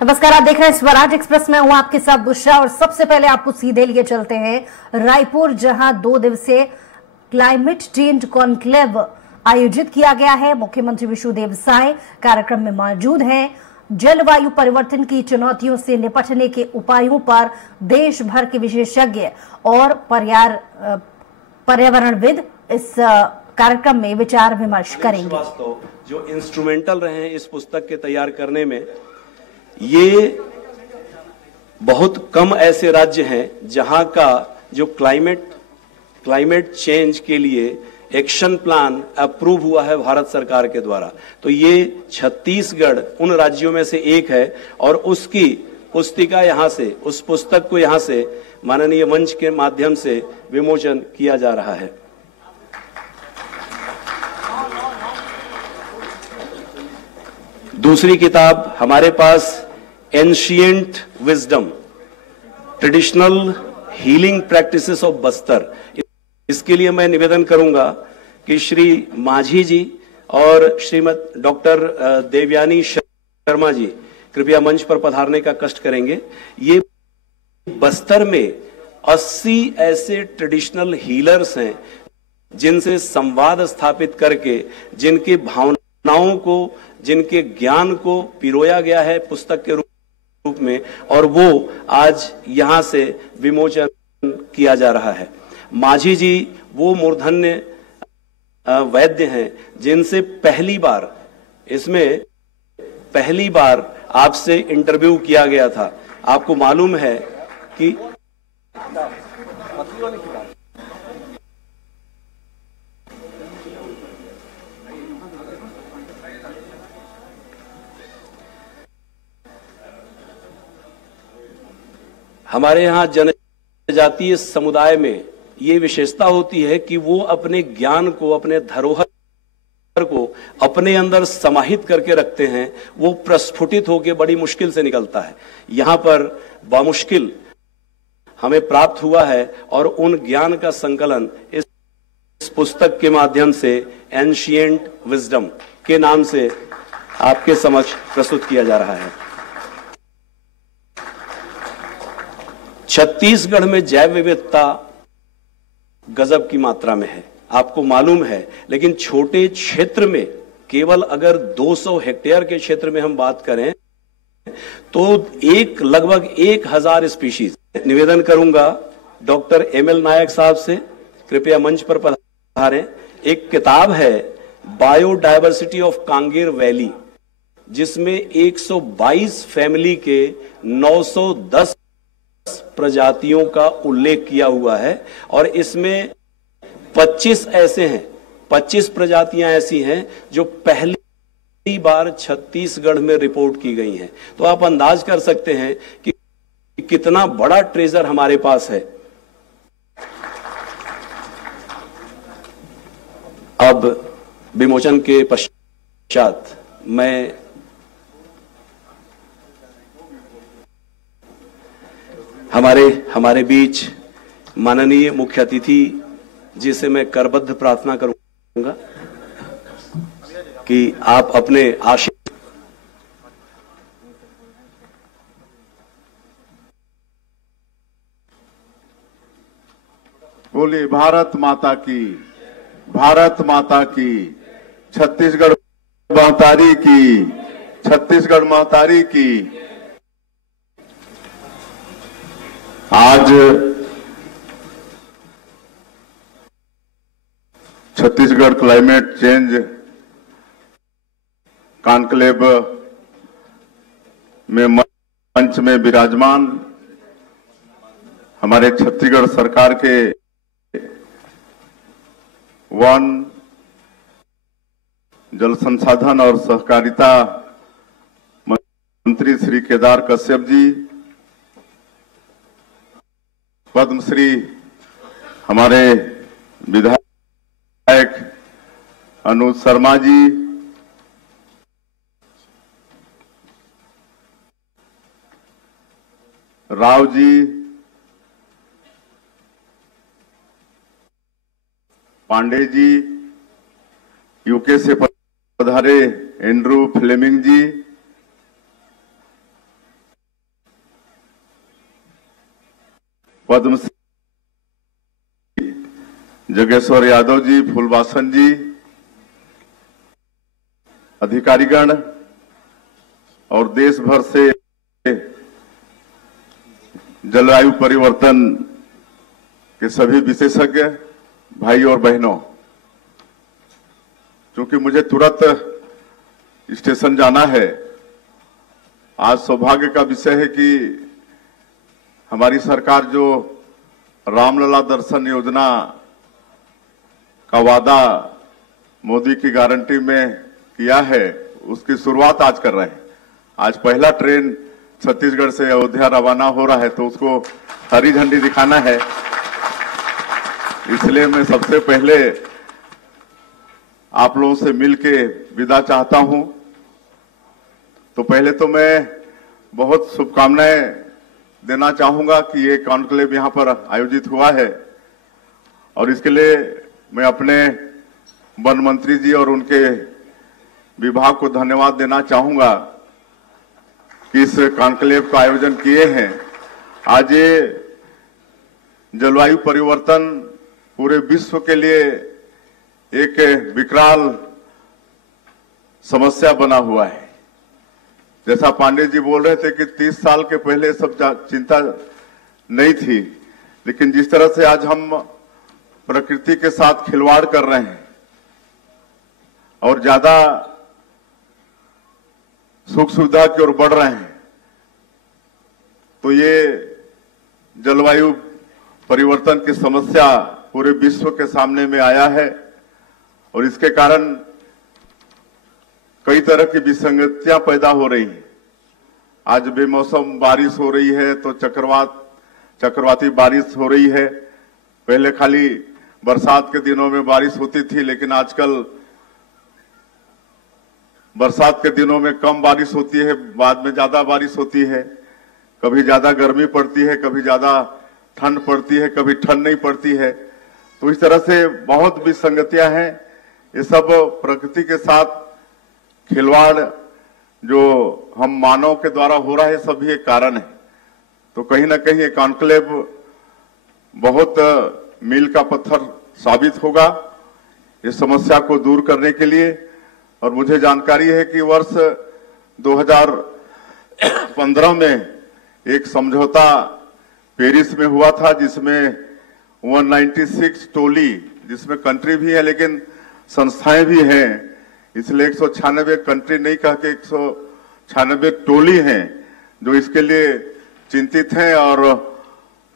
नमस्कार, आप देख रहे हैं स्वराज एक्सप्रेस में हूं आपके साथ बुशरा। और सबसे पहले आपको सीधे लिए चलते हैं रायपुर, जहां 2 दिवसीय क्लाइमेट चेंज कॉन्क्लेव आयोजित किया गया है। मुख्यमंत्री विष्णुदेव साय कार्यक्रम में मौजूद हैं। जलवायु परिवर्तन की चुनौतियों से निपटने के उपायों पर देश भर के विशेषज्ञ और पर्यावरणविद इस कार्यक्रम में विचार विमर्श करेंगे। जो इंस्ट्रूमेंटल रहे हैं इस पुस्तक के तैयार करने में, ये बहुत कम ऐसे राज्य हैं जहां का जो क्लाइमेट चेंज के लिए एक्शन प्लान अप्रूव हुआ है भारत सरकार के द्वारा। तो ये छत्तीसगढ़ उन राज्यों में से एक है और उसकी पुस्तिका यहां से, उस पुस्तक को यहां से माननीय मंच के माध्यम से विमोचन किया जा रहा है। दूसरी किताब हमारे पास ancient wisdom, traditional healing practices of Bastar. इसके लिए मैं निवेदन करूंगा कि श्री माझी जी और श्रीमद डॉक्टर देवयानी शर्मा जी कृपया मंच पर पधारने का कष्ट करेंगे। ये बस्तर में 80 ऐसे ट्रेडिशनल हीलर्स हैं जिनसे संवाद स्थापित करके, जिनके भावनाओं को, जिनके ज्ञान को पिरोया गया है पुस्तक के रूप में, और वो आज यहां से विमोचन किया जा रहा है। माझी जी वो मूर्धन्य वैद्य हैं जिनसे पहली बार आपसे इंटरव्यू किया गया था। आपको मालूम है कि हमारे यहां जनजातीय समुदाय में ये विशेषता होती है कि वो अपने ज्ञान को, अपने धरोहर को अपने अंदर समाहित करके रखते हैं। वो प्रस्फुटित होकर बड़ी मुश्किल से निकलता है। यहां पर बामुश्किल हमें प्राप्त हुआ है और उन ज्ञान का संकलन इस पुस्तक के माध्यम से एंशिएंट विजडम के नाम से आपके समक्ष प्रस्तुत किया जा रहा है। छत्तीसगढ़ में जैव विविधता गजब की मात्रा में है, आपको मालूम है। लेकिन छोटे क्षेत्र में, केवल अगर 200 हेक्टेयर के क्षेत्र में हम बात करें तो लगभग 1000 स्पीशीज। निवेदन करूंगा डॉक्टर ML नायक साहब से, कृपया मंच पर पधारें। एक किताब है बायोडायवर्सिटी ऑफ कांगेर वैली, जिसमें 122 फैमिली के 910 प्रजातियों का उल्लेख किया हुआ है और इसमें 25 प्रजातियां ऐसी हैं जो पहली बार छत्तीसगढ़ में रिपोर्ट की गई हैं। तो आप अंदाज कर सकते हैं कि कितना बड़ा ट्रेजर हमारे पास है। अब विमोचन के पश्चात मैं हमारे बीच माननीय मुख्य अतिथि जी से मैं करबद्ध प्रार्थना करूंगा कि आप अपने आशीर्वाद। बोलिए भारत माता की, भारत माता की, छत्तीसगढ़ महतारी की, छत्तीसगढ़ महतारी की। आज छत्तीसगढ़ क्लाइमेट चेंज कॉन्क्लेव में मंच में विराजमान हमारे छत्तीसगढ़ सरकार के वन, जल संसाधन और सहकारिता मंत्री श्री केदार कश्यप जी, पद्मश्री हमारे विधायक अनुज शर्मा जी, राव जी, पांडे जी, यूके से पधारे एंड्रू फ्लेमिंग जी, पद्मश्री जगेश्वर यादव जी, फूलवासन जी, अधिकारीगण और देश भर से जलवायु परिवर्तन के सभी विशेषज्ञ भाई और बहनों, क्योंकि मुझे तुरंत स्टेशन जाना है, आज सौभाग्य का विषय है कि हमारी सरकार जो रामलला दर्शन योजना का वादा मोदी की गारंटी में किया है, उसकी शुरुआत आज कर रहे हैं। आज पहला ट्रेन छत्तीसगढ़ से अयोध्या रवाना हो रहा है, तो उसको हरी झंडी दिखाना है। इसलिए मैं सबसे पहले आप लोगों से मिलके विदा चाहता हूं। तो पहले तो मैं बहुत शुभकामनाएं देना चाहूंगा कि ये कॉन्क्लेव यहां पर आयोजित हुआ है, और इसके लिए मैं अपने वन मंत्री जी और उनके विभाग को धन्यवाद देना चाहूंगा कि इस कॉन्क्लेव का आयोजन किए हैं। आज ये जलवायु परिवर्तन पूरे विश्व के लिए एक विकराल समस्या बना हुआ है। जैसा पांडे जी बोल रहे थे कि 30 साल के पहले सब चिंता नहीं थी, लेकिन जिस तरह से आज हम प्रकृति के साथ खिलवाड़ कर रहे हैं और ज्यादा सुख सुविधा की ओर बढ़ रहे हैं, तो ये जलवायु परिवर्तन की समस्या पूरे विश्व के सामने में आया है, और इसके कारण कई तरह की विसंगतियां पैदा हो रही हैं। आज बेमौसम बारिश हो रही है, तो चक्रवाती बारिश हो रही है। पहले खाली बरसात के दिनों में बारिश होती थी, लेकिन आजकल बरसात के दिनों में कम बारिश होती है, बाद में ज्यादा बारिश होती है। कभी ज्यादा गर्मी पड़ती है, कभी ज्यादा ठंड पड़ती है, कभी ठंड नहीं पड़ती है। तो इस तरह से बहुत विसंगतियां हैं। ये सब प्रकृति के साथ खिलवाड़ जो हम मानव के द्वारा हो रहा है, सभी एक कारण है। तो कहीं ना कहीं ये कॉन्क्लेव बहुत मील का पत्थर साबित होगा इस समस्या को दूर करने के लिए। और मुझे जानकारी है कि वर्ष 2015 में एक समझौता पेरिस में हुआ था, जिसमें 196 टोली, जिसमें कंट्री भी है लेकिन संस्थाएं भी हैं, इसलिए 196 कंट्री नहीं कह के 196 टोली हैं जो इसके लिए चिंतित हैं। और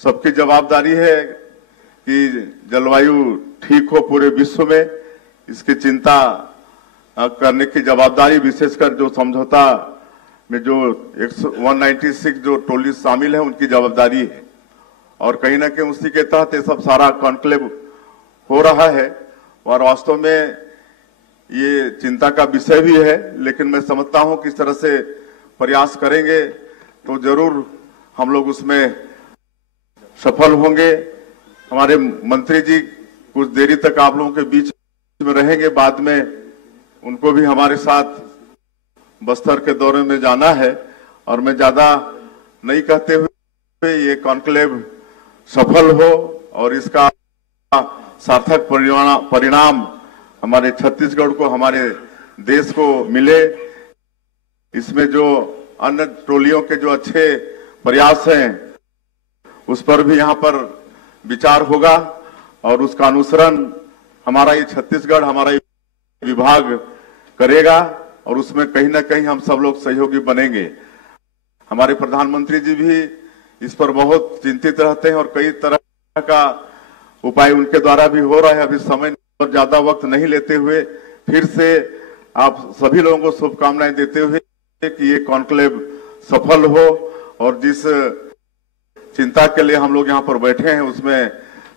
सबकी जवाबदारी है कि जलवायु ठीक हो पूरे विश्व में, इसकी चिंता करने की जवाबदारी विशेषकर जो समझौता में जो 196 जो टोली शामिल है उनकी जवाबदारी है। और कहीं ना कहीं उसी के तहत ये सब सारा कॉन्क्लेव हो रहा है, और वास्तव में ये चिंता का विषय भी है। लेकिन मैं समझता हूं कि इस तरह से प्रयास करेंगे तो जरूर हम लोग उसमें सफल होंगे। हमारे मंत्री जी कुछ देरी तक आप लोगों के बीच में रहेंगे, बाद में उनको भी हमारे साथ बस्तर के दौरे में जाना है। और मैं ज्यादा नहीं कहते हुए ये कॉन्क्लेव सफल हो और इसका सार्थक परिणाम हमारे छत्तीसगढ़ को, हमारे देश को मिले। इसमें जो अन्य टोलियों के जो अच्छे प्रयास हैं उस पर भी यहाँ पर विचार होगा, और उसका अनुसरण हमारा ये छत्तीसगढ़, हमारा ये विभाग करेगा, और उसमें कहीं ना कहीं हम सब लोग सहयोगी बनेंगे। हमारे प्रधानमंत्री जी भी इस पर बहुत चिंतित रहते हैं और कई तरह का उपाय उनके द्वारा भी हो रहा है। अभी समय पर ज्यादा वक्त नहीं लेते हुए फिर से आप सभी लोगों को शुभकामनाएं देते हुए कि ये कॉन्क्लेव सफल हो, और जिस चिंता के लिए हम लोग यहाँ पर बैठे हैं उसमें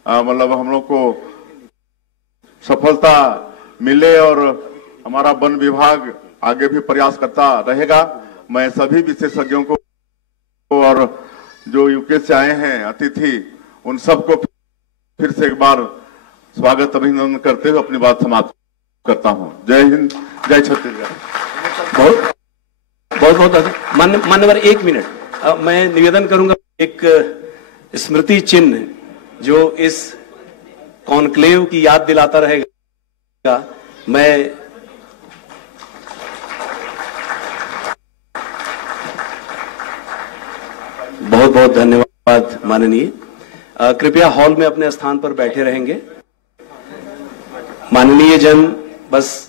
मतलब हम लोग को सफलता मिले, और हमारा वन विभाग आगे भी प्रयास करता रहेगा। मैं सभी विशेषज्ञों को और जो यूके से आए हैं अतिथि, उन सबको फिर से एक बार स्वागत अभिनंदन करते हुए अपनी बात समाप्त करता हूं। जय हिंद, जय छत्तीसगढ़। बहुत बहुत मान्यवर, 1 मिनट मैं निवेदन करूंगा। एक स्मृति चिन्ह जो इस कॉन्क्लेव की याद दिलाता रहेगा, मैं बहुत बहुत धन्यवाद माननीय। कृपया हॉल में अपने स्थान पर बैठे रहेंगे। माननीय जन बस